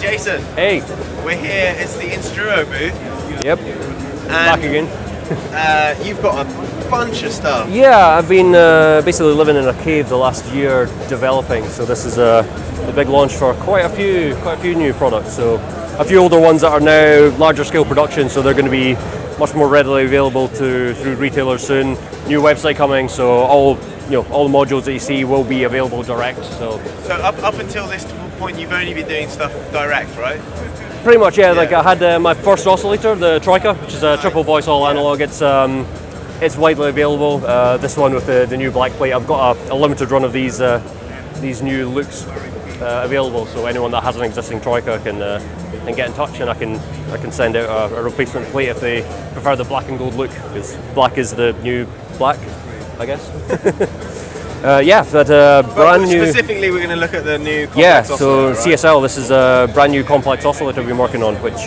Jason. Hey. We're here, it's the Instruo booth. Yep. Back again. You've got a bunch of stuff. Yeah, I've been basically living in a cave the last year developing, so this is the big launch for quite a few new products. So a few older ones that are now larger scale production, so they're going to be much more readily available through retailers soon. New website coming, so all the modules that you see will be available direct. So up until this point, you've only been doing stuff direct, right? Pretty much, yeah. Like I had my first oscillator, the Troika, which is a triple voice all analog. It's widely available. This one with the new black plate. I've got a limited run of these new looks available. So anyone that has an existing Troika can get in touch, and I can send out a replacement plate if they prefer the black and gold look, because black is the new black, I guess. Brand new. Specifically, we're going to look at the new complex oscillator, so CSL. This is a brand new complex oscillator we've been working on, which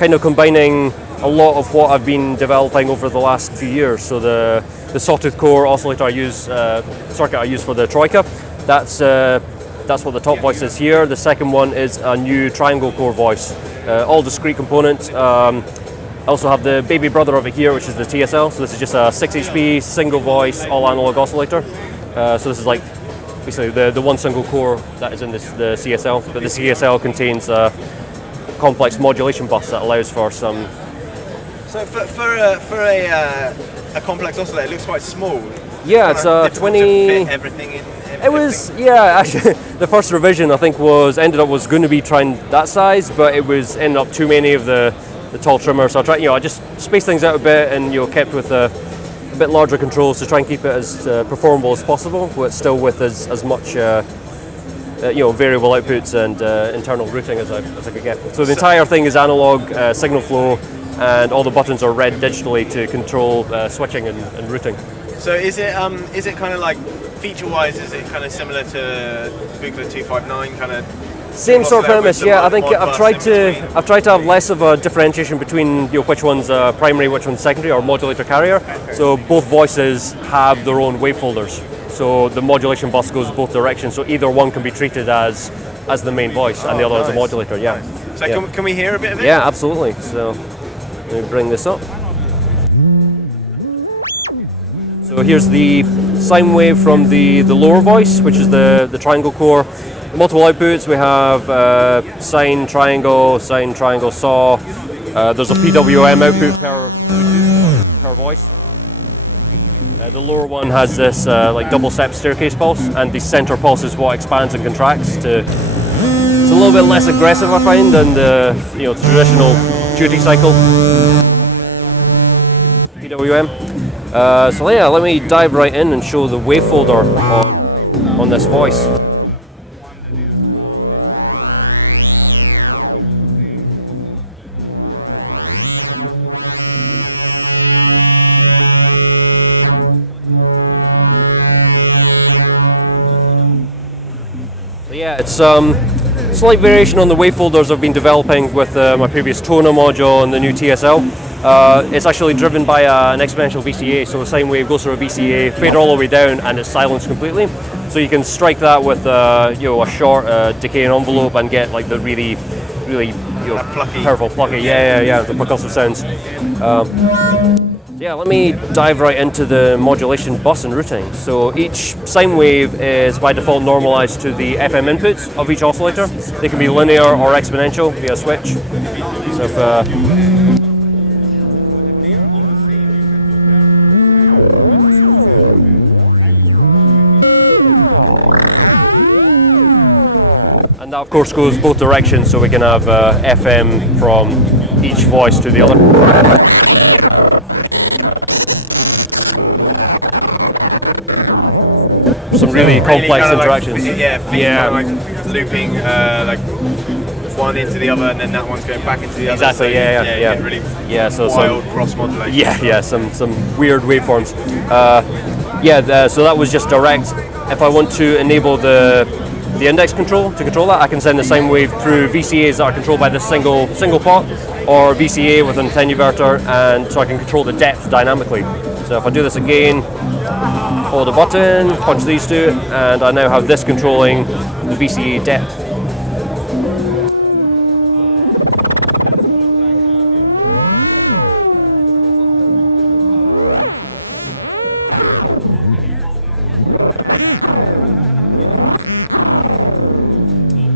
kind of combining a lot of what I've been developing over the last few years. So the sawtooth core oscillator circuit I use for the Troika. That's what the top voice is here. The second one is a new triangle core voice, all discrete components. I also have the baby brother of it here, which is the TSL. So this is just a 6 HP single voice all analog oscillator. So this is like basically the one single core that is in the CSL, but the CSL contains a complex modulation bus that allows for some. So for a complex oscillator, it looks quite small. Yeah, it's 20. To fit everything in. It was, yeah. Actually, the first revision I think was going to be trying that size, but it was ended up too many of the tall trimmers. So I just spaced things out a bit, and kept with a bit larger controls to try and keep it as performable as possible, but still with as much variable outputs and internal routing as I could get. So the entire thing is analog signal flow, and all the buttons are read digitally to control switching and routing. So is it kind of like feature-wise? Is it kind of similar to Buchla 259 kind of? Same sort of premise, yeah. I think I've tried to have less of a differentiation between which one's primary, which one's secondary, or modulator carrier. Okay. So both voices have their own wave folders. So the modulation bus goes both directions. So either one can be treated as the main voice, and the other is a modulator. Yeah. So can we hear a bit of it? Yeah, absolutely. So let me bring this up. So here's the sine wave from the lower voice, which is the triangle core. Multiple outputs. We have sine, triangle, saw. There's a PWM output per voice. The lower one has this like double step staircase pulse, and the center pulse is what expands and contracts. It's a little bit less aggressive, I find, than the traditional duty cycle PWM. So yeah, let me dive right in and show the wave folder on this voice. Yeah, it's slight variation on the wave folders I've been developing with my previous toner module and the new TSL. It's actually driven by an exponential VCA, so the sine wave goes through a VCA, fade all the way down, and it's silenced completely. So you can strike that with a short decaying envelope and get like the really powerful plucky, the percussive sounds. Yeah, let me dive right into the modulation bus and routing. So each sine wave is by default normalized to the FM inputs of each oscillator. They can be linear or exponential via switch. So if and that of course goes both directions, so we can have FM from each voice to the other. Some really complex interactions. Like looping like one into the other, and then that one's going back into the other. Exactly. So really so wild cross modulation. Some weird waveforms. So that was just direct. If I want to enable the index control to control that, I can send the sine wave through VCAs that are controlled by this single pot, or VCA with an attenuverter, and so I can control the depth dynamically. So if I do this again, hold a button, punch these two, and I now have this controlling the VCA depth.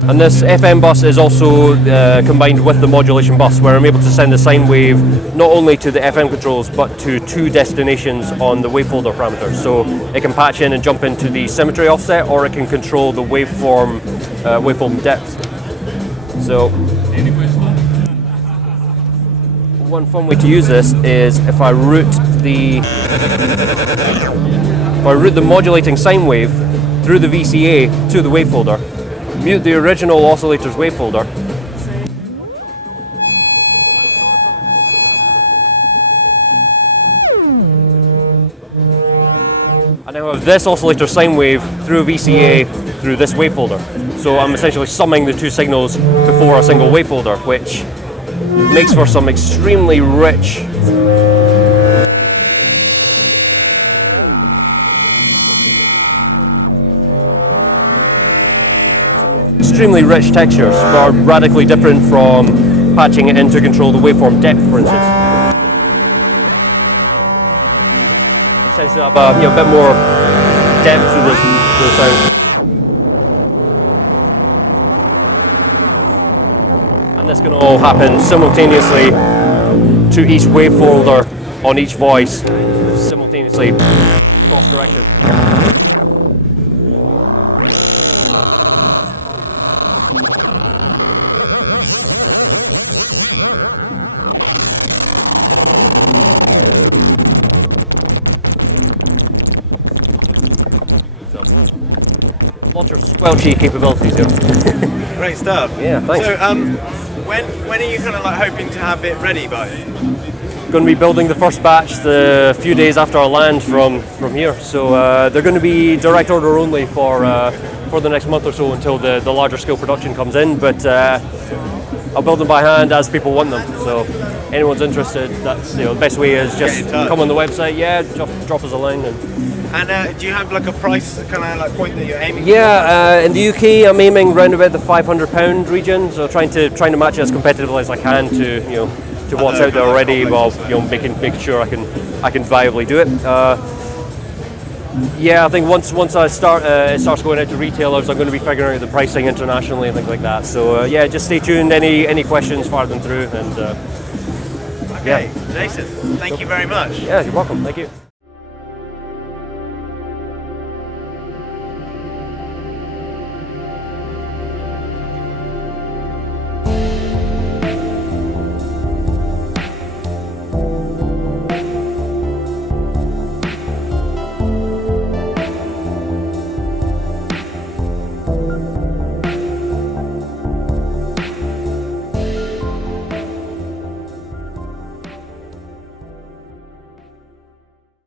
And this FM bus is also combined with the modulation bus, where I'm able to send the sine wave not only to the FM controls but to 2 destinations on the wavefolder parameters. So it can patch in and jump into the symmetry offset, or it can control the waveform depth. So one fun way to use this is if I route the modulating sine wave through the VCA to the wavefolder, mute the original oscillator's wavefolder, and now I have this oscillator sine wave through a VCA through this wavefolder. So I'm essentially summing the 2 signals before a single wavefolder, which makes for some extremely rich textures, but are radically different from patching it in to control the waveform depth, for instance. It tends to have a bit more depth to the sound. And this can all happen simultaneously to each wavefolder on each voice, simultaneously cross direction. Lots of squelchy capabilities here. Great stuff. Yeah, thanks. So, when are you kind of like hoping to have it ready by? Going to be building the first batch the few days after I land from here. So they're going to be direct order only for the next month or so until the larger scale production comes in. But I'll build them by hand as people want them. So anyone's interested, that's the best way is just come on the website. Yeah, drop us a line. And do you have like a price kind of like point that you're aiming for? Yeah, in the UK I'm aiming round about the £500 region, so trying to match it as competitively as I can to what's out there already, while making sure I can viably do it. Yeah, I think once it starts going out to retailers, I'm going to be figuring out the pricing internationally and things like that. So yeah, just stay tuned. Any questions, fire them through. And okay, Jason, thank you very much. Yeah, you're welcome. Thank you.